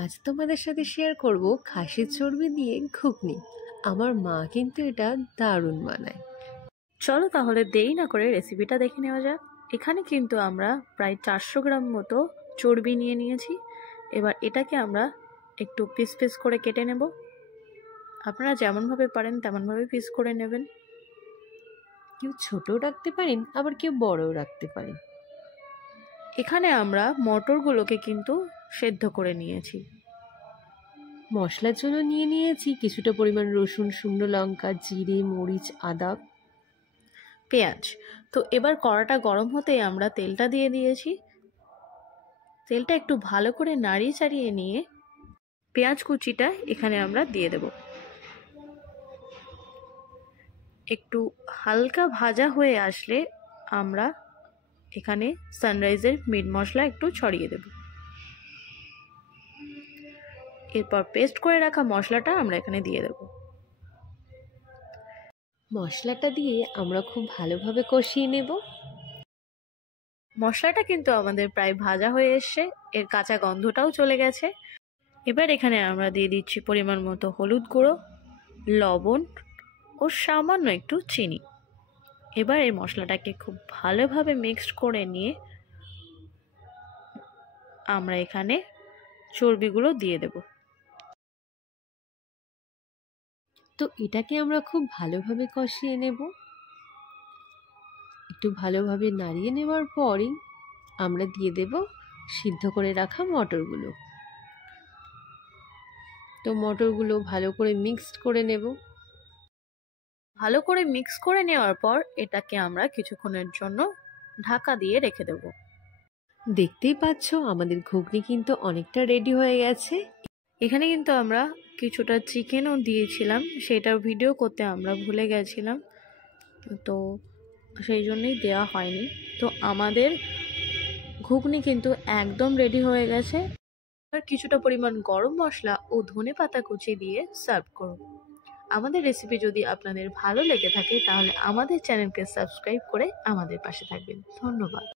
আজ তোমাদের সাথে শেয়ার করব খাসির চর্বি দিয়ে ঘুগনি। আমার মা কিন্তু এটা দারুণ বানায়। চলো তাহলে দেরি না করে রেসিপিটা দেখে নেওয়া যাক। এখানে কিন্তু আমরা প্রায় 400 গ্রাম মতো চর্বি নিয়ে নিয়েছি। এবার এটাকে আমরা একটু পিস পিস করে কেটে নেব। আপনারা যেমনভাবে পারেন তেমনভাবে পিস করে নেবেন। কেউ ছোটও রাখতে পারেন, আবার কেউ বড়ও রাখতে পারেন। এখানে আমরা মটরগুলোকে কিন্তু সেদ্ধ করে নিয়েছি। মশলার জন্য নিয়ে নিয়েছি কিছুটা পরিমাণ রসুন, শুকনো লঙ্কা, জিরে, মরিচ, আদা, পেঁয়াজ। তো এবার কড়াটা গরম হতেই আমরা তেলটা দিয়ে দিয়েছি। তেলটা একটু ভালো করে নাড়িয়ে চাড়িয়ে নিয়ে পেঁয়াজ কুচিটা এখানে আমরা দিয়ে দেব। একটু হালকা ভাজা হয়ে আসলে আমরা এখানে সানরাইজের মিট মশলা একটু ছড়িয়ে দেব। এরপর পেস্ট করে রাখা মশলাটা আমরা এখানে দিয়ে দেব। মশলাটা দিয়ে আমরা খুব ভালোভাবে কষিয়ে নেব। মশলাটা কিন্তু আমাদের প্রায় ভাজা হয়ে এসছে, এর কাঁচা গন্ধটাও চলে গেছে। এবার এখানে আমরা দিয়ে দিচ্ছি পরিমাণ মতো হলুদ গুঁড়ো, লবণ ও সামান্য একটু চিনি। এবার এই মশলাটাকে খুব ভালোভাবে মিক্সড করে নিয়ে আমরা এখানে চর্বিগুলো দিয়ে দেব। তো এটাকে আমরা খুব ভালোভাবে কষিয়ে নেব। একটু ভালোভাবে নাড়িয়ে নেওয়ার পরই আমরা দিয়ে দেব সিদ্ধ করে রাখা মটরগুলো। তো মটরগুলো ভালো করে মিক্সড করে নেব। ভালো করে মিক্স করে নেওয়ার পর এটাকে আমরা কিছুক্ষণের জন্য ঢাকা দিয়ে রেখে দেব। দেখতেই পাচ্ছ আমাদের ঘুগনি কিন্তু অনেকটা রেডি হয়ে গেছে। এখানে কিন্তু আমরা কিছুটা চিকেনও দিয়েছিলাম, সেটার ভিডিও করতে আমরা ভুলে গেছিলাম, তো সেই জন্যই দেওয়া হয়নি। তো আমাদের ঘুগনি কিন্তু একদম রেডি হয়ে গেছে। আর কিছুটা পরিমাণ গরম মশলা ও ধনেপাতা কুচি দিয়ে সার্ভ করুন। আমাদের রেসিপি যদি আপনাদের ভালো লেগে থাকে তাহলে আমাদের চ্যানেলকে সাবস্ক্রাইব করে আমাদের পাশে থাকবেন। ধন্যবাদ।